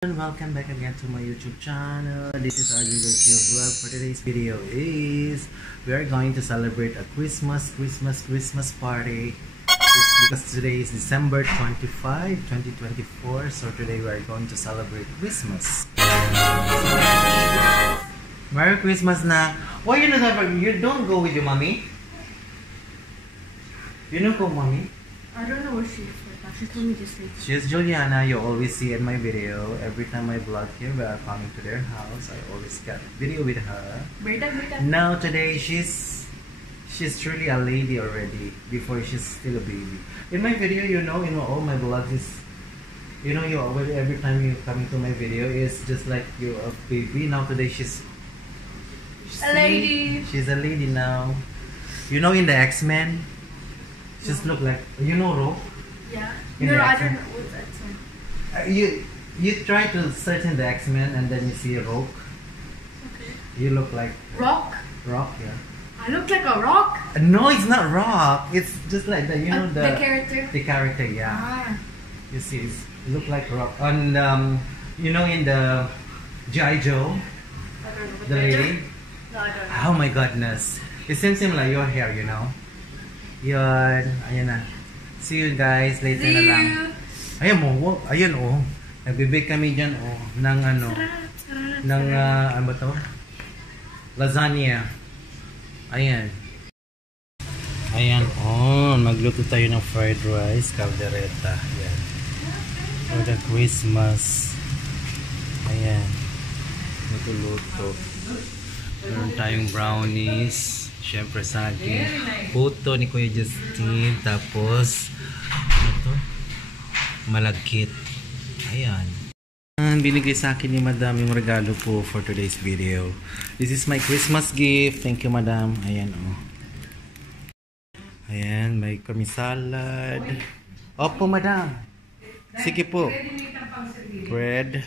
And welcome back again to my YouTube channel. This is Arjun Garcia Vlog. For today's video is we are going to celebrate a Christmas party. Because today is December 25, 2024. So today we are going to celebrate Christmas. Merry Christmas na. Why you don't go with your mommy? You don't go, mommy? I don't know what she is. She told me just like. She's Juliana. You always see in my video. Every time I vlog here, we are coming to their house. I always get video with her. Now today she's truly a lady already. Before she's still a baby. In my video, you know all my vlogs is, you every time you coming to my video is just like you're a baby. Now today she's a lady. She's a lady now. You know in the X-Men, just look like Rogue. Yeah. No, I don't know what that's on. You try to search in the X-Men and then you see Rogue. Okay. You look like Rock? Rock, yeah. I look like a rock? No, it's not Rock. It's just like the the character? The character, yeah. Ah. You see, it look like Rock. And in the G.I. Joe, I don't know. the lady. No, I don't know. Oh my goodness. It seems like your hair, you know. Yun, ayan na. See you guys later na lang. Ayan mo, ayan oh. Nagbibake kami dyan oh ng ano ba to? Lasagna. Ayan. Ayan oh, magluto tayo ng fried rice, caldereta. Ayan. For the Christmas. Ayan. Luto-luto. Meron tayong brownies. Siyempre sa akin, puto ni Kuya Justin, tapos ito, malagkit. Ayan. Binigay sa akin ni Madam yung regalo po for today's video. This is my Christmas gift. Thank you, Madam. Ayan, oh. Ayan, may kami salad. Opo, Madam. Sige po. Bread.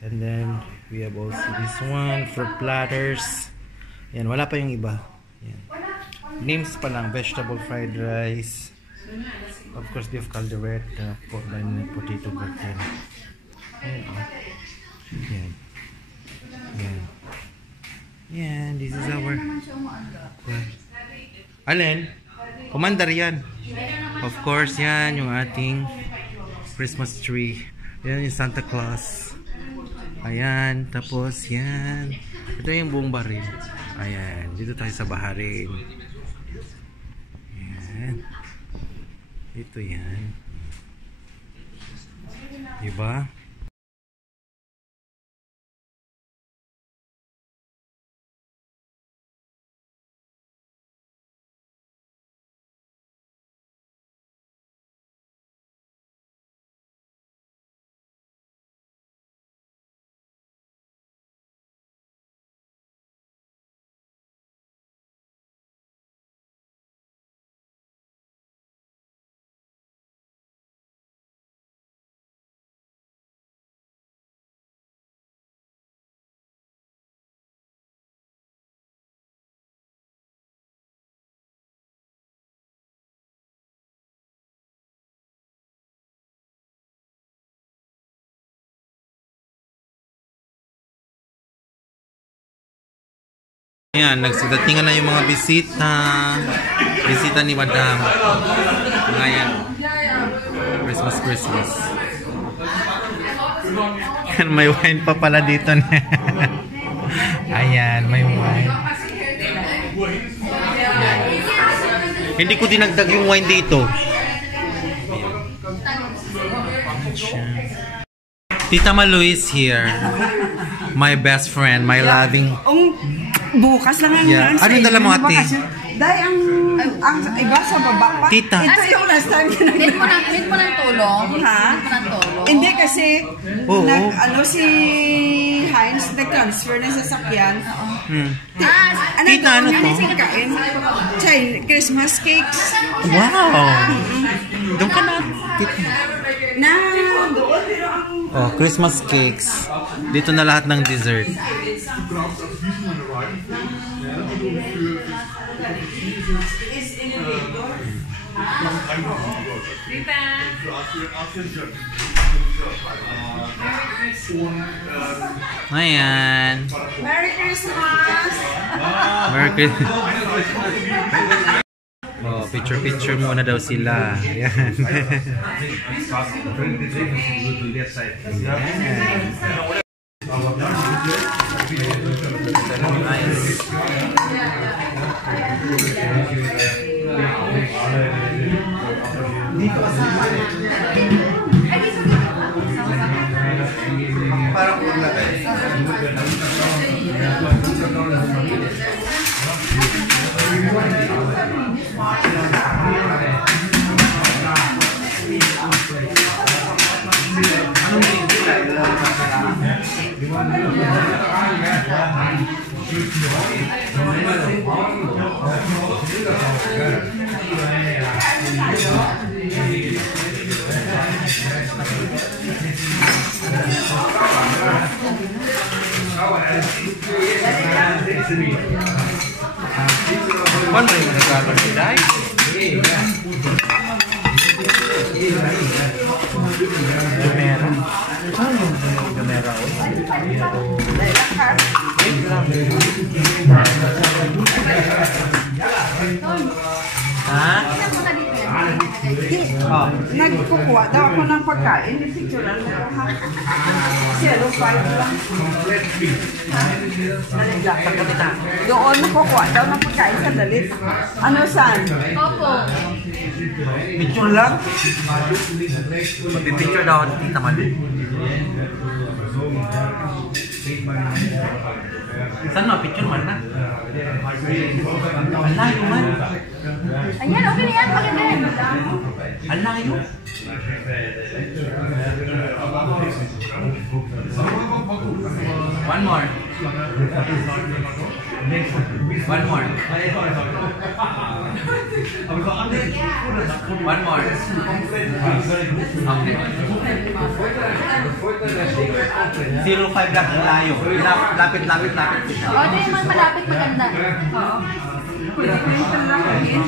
And then, we have also this one, fruit platters. Yan, wala pa yung iba. Yan. Names pa lang, vegetable fried rice. Of course, beef caldereta, pork and potato gratin. Yan. Yan. Yan. Yan, this is our... Alin? Commander yan. Of course, yan yung ating Christmas tree. Yan yung Santa Claus. Ayan, tapos yan. Ito yung buong baril. Ayan, dito tayo sa baharin. Ayan. Ito yan. Diba? Ayan, nagsidatingan na yung mga bisita. Bisita ni Madam. Ngayon. Christmas. And may wine pa pala dito. Ayan, may wine. Ayan. Hindi ko dinagdag yung wine dito. Tita Malu is here. My best friend, my loving... Bukas lang ang Ano yung dala mo, ate? Dahil ang iba sa baba pa. Tita. Ito yung last time na Need mo ng tulong? Ha? Need mo ng tulong? Hindi kasi si Heinz nag-transfer ng sasakyan. Tita, ano to? Kain. Christmas cakes. Wow! Doon ka na. Na doon pero ang Oh, Christmas cakes. Dito na lahat ng dessert. Ayan. Merry Christmas! Merry Christmas. Oh, picture muna daw sila. Ayan. Parang pula Kung ano yung nagkakaroon si Day? Gamera. Ano yung gamera? Ha? Oh, nagkukuha daw ako ng pagkain. Picturean mo ha. 05 lang. Doon nakukuha daw ng pagkain sa dalit. Ano saan? Opo. Picture lang? Pipicture daw ako ni Tita Malu. Saan mo? Picture man na? Ang layo man. Ayan, okay na yan. Maganda yan. Ang layo. One more. One more. One more. Okay. 05 lang ang layo. Lapit. O, ito yung mga malapit maganda. Oo. Pwede ko yung talangin.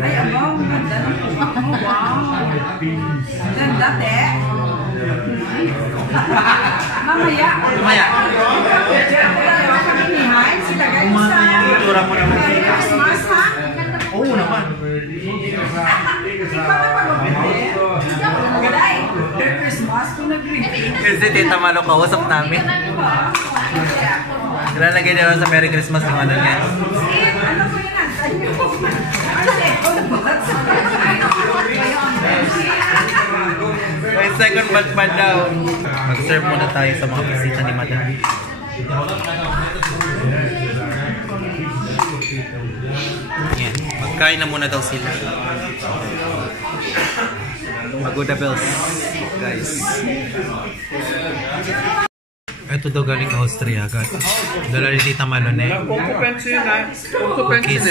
Ay, abo. Ganda. Oh, wow. Ganda, te. Mamaya. Tumaya. Umamaya ang itura mo naman. Merry Christmas, ha? Oo naman. Ikaw na pag-upit. Merry Christmas kung nag-greet. Kasi Tita Malu kausap namin. Ilalagay nila sa Merry Christmas yung ano niya. Ano ko yun? May second batch pa daw. Mag-serve muna tayo sa mga bisita ni Madam. Yan. Magkain na muna daw sila. Pagoda bells, guys. Ito daw galing Austria, guys. Dala ni Tita Malone. Kiss.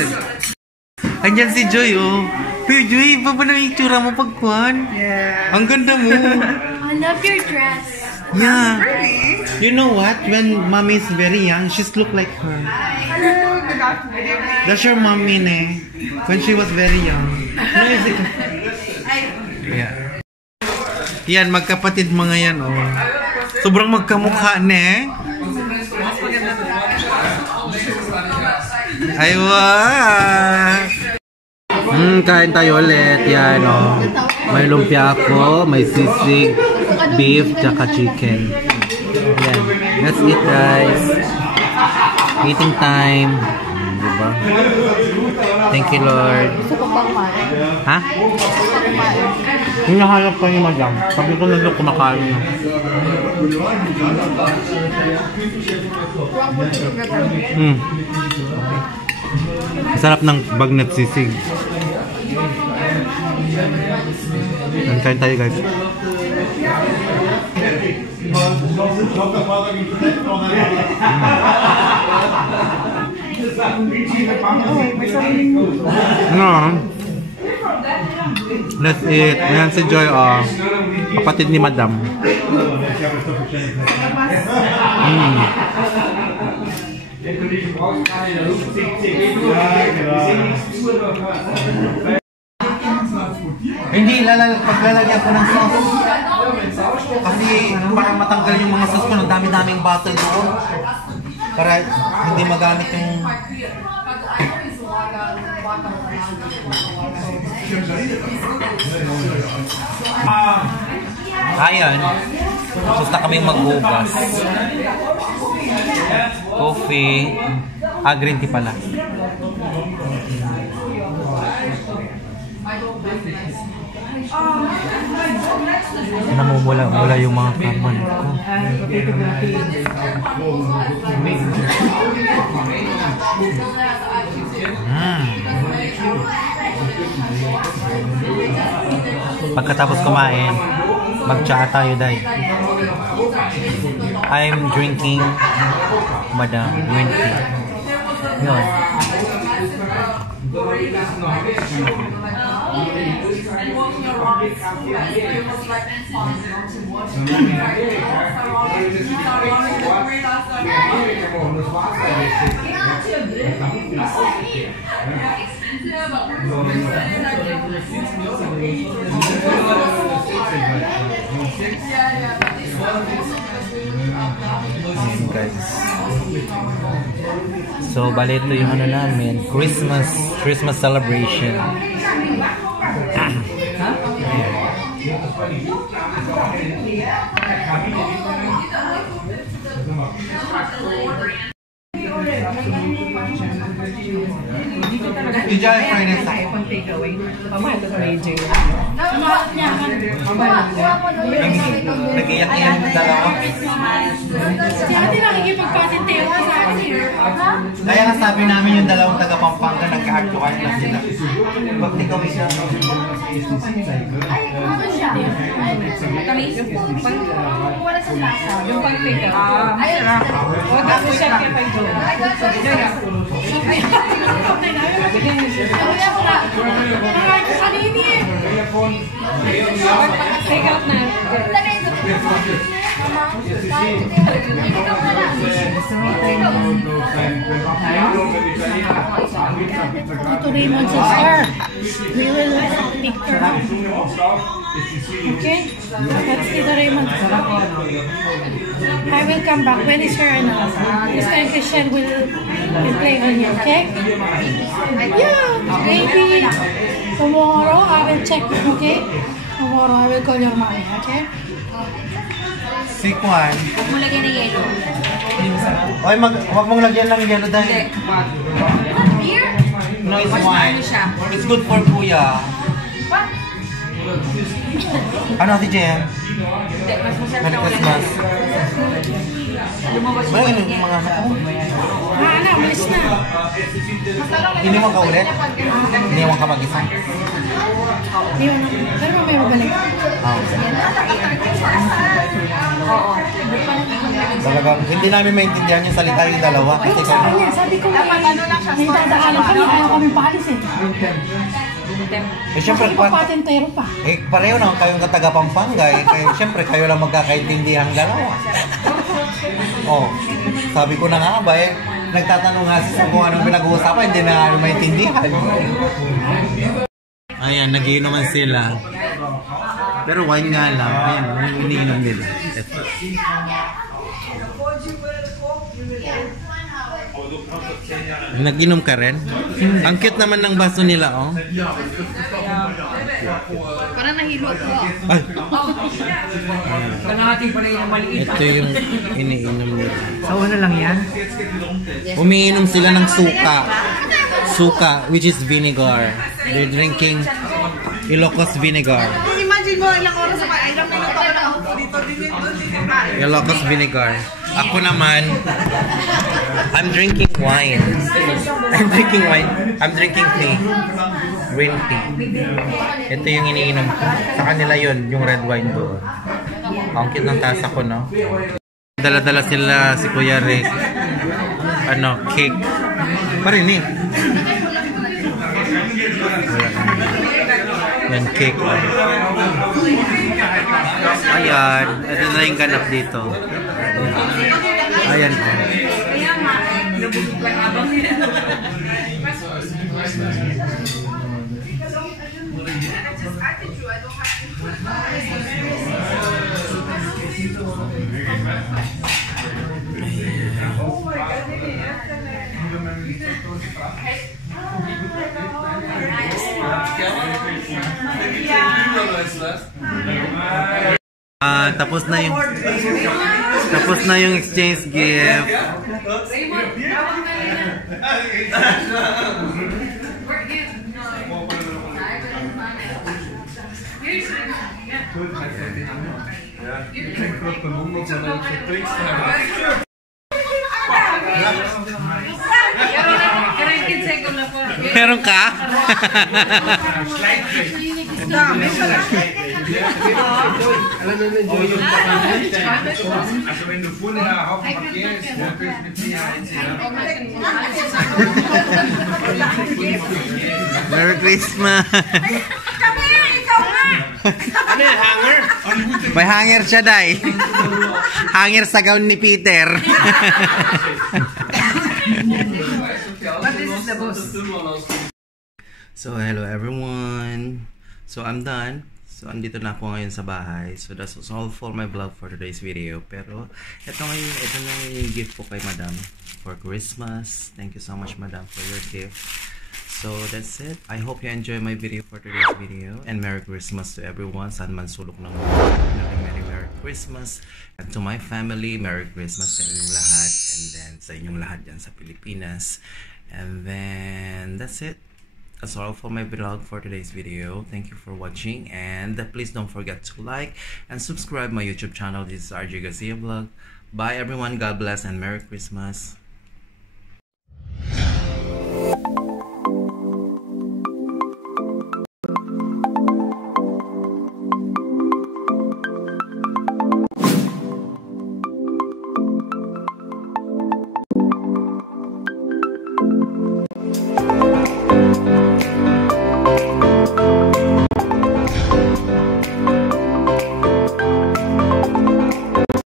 Andyan si Joy, oh. Pero Joy, ba ng itsura mo pagkuhan? Yeah. Ang ganda mo. I love your dress. Yeah. Really? You know what? When mommy is very young, she's look like her. That's your mommy, ne? When she was very young. No, is it? Yeah. Yan, magkapatid mga yan, oh. Sobrang magkamukha, ne? Ay, wow! Kain tayo ulit. Yan, oh. May lumpia ako, may sisig, beef, tsaka chicken. Yan. That's it, guys. Eating time. Diba? Thank you, Lord. Gusto ko pang kumain. Ha? Gusto ko kumain. Hinahanap ka ni Madam. Sabi ko na kumakain na. Sarap ng bagnet sisig. Kain tayo, guys. Let's eat. Ayan si Joy, oh. Kapatid ni Madam. Hindi, paglalagyan ko ng sauce. Kasi para matanggal yung mga sauce ko, ng dami-daming bottle doon. Para hindi magamit yung... Ayan. Tapos na kami maghugas. Coffee. Green tea pala. Namumula-mula yung mga carbon ko. Pagkatapos kumain, mag-tsaa tayo dahil. I'm drinking Madam green tea. Yun. Guys. So, bali ito yung ano namin, Christmas celebration. Enjoy Friday sa pang takeaway. Mama, ito sa AJ. Nag-iyak-iyak yung dalawa. Kaya din nakikipagpatintero ka sa akin eh. Kaya nga sabi namin yung dalawang taga-Pampanga nagka-heart-to-heart na sila. Pag ikaw isa. Ay, ano siya? Matamis? Wala sa lasa. Yung pang takeaway. Masarap. Huwag ako siya kaya pa ito. Take out na. Tito Raymond's sister. We will pick her up. Okay? That's Tito Raymond. I will come back. When is her ano? This time Christian will play on you, okay? Yeah, maybe tomorrow I will check, okay? Tomorrow I will call your mommy, okay? Si Juan. Huwag mo lagyan ng yelo. Oy, wag mong lagyan ng yelo dahil. No, it's wine. It's good for kuya. Ano, si Jem? Merry Christmas. Ano yun yung mga anak mo? Anak, malis na. Iniwan ka ulit? Iniwan ka mag-isa? Iwan ako. Pero mamaya mabalik. Talagang hindi namin maintindihan yung salita yung dalawa. Ay, Kasi sabi niya, sabi ko may dadaanan kami, ayaw kami paalis eh. syempre, Patintero pa. pareho naman kayong taga Pampanga eh. Syempre, kayo lang magkakaintindihan dalawa. Sabi ko na nga ba eh, nagtatanong nga sa kung anong pinag-uusapan, hindi na nga maintindihan. Ayan, nagiinuman sila. Pero wine nga lang. Ayan, iniinom nila. Ito. Nag-inom ka rin? Ang cute naman ng baso nila, oh. Parang nahilo ko. Ay! Kalahati pa rin yung maliit. Ito yung iniinom nila. Sawa na lang yan? Umiinom sila ng suka. Suka, which is vinegar. They're drinking Ilocos vinegar. Imagine mo ilang oras pa. Ilang minuto ka na dito din Ilocos vinegar. Ako naman, I'm drinking wine. I'm drinking tea. Green tea. Ito yung iniinom ko. Sa kanila yun, yung red wine doon. Ang cute ng tasa ko, no? Dala-dala sila si Kuya Rick. Cake. Parinig. Yan, cake. Ayan. Ito na yung ganap dito. Ayan. Tapos na yung exchange gift. Meron ka? Merry Christmas! May hanger siya, Day. Hanger sa gown ni Peter. So, hello everyone. So, I'm done. So, andito na ako ngayon sa bahay. So, that's all for my vlog for today's video. Pero, ito na yung gift ko kay Madam for Christmas. Thank you so much, Madam, for your gift. So, that's it. I hope you enjoy my video for today's video. And Merry Christmas to everyone. Saan man sulok ng Merry Christmas. And to my family, Merry Christmas sa inyong lahat. And then, sa inyong lahat dyan sa Pilipinas. And then, that's it. That's all for my vlog for today's video. Thank you for watching. And please don't forget to like and subscribe my YouTube channel. This is RJ Garcia Vlog. Bye everyone. God bless and Merry Christmas.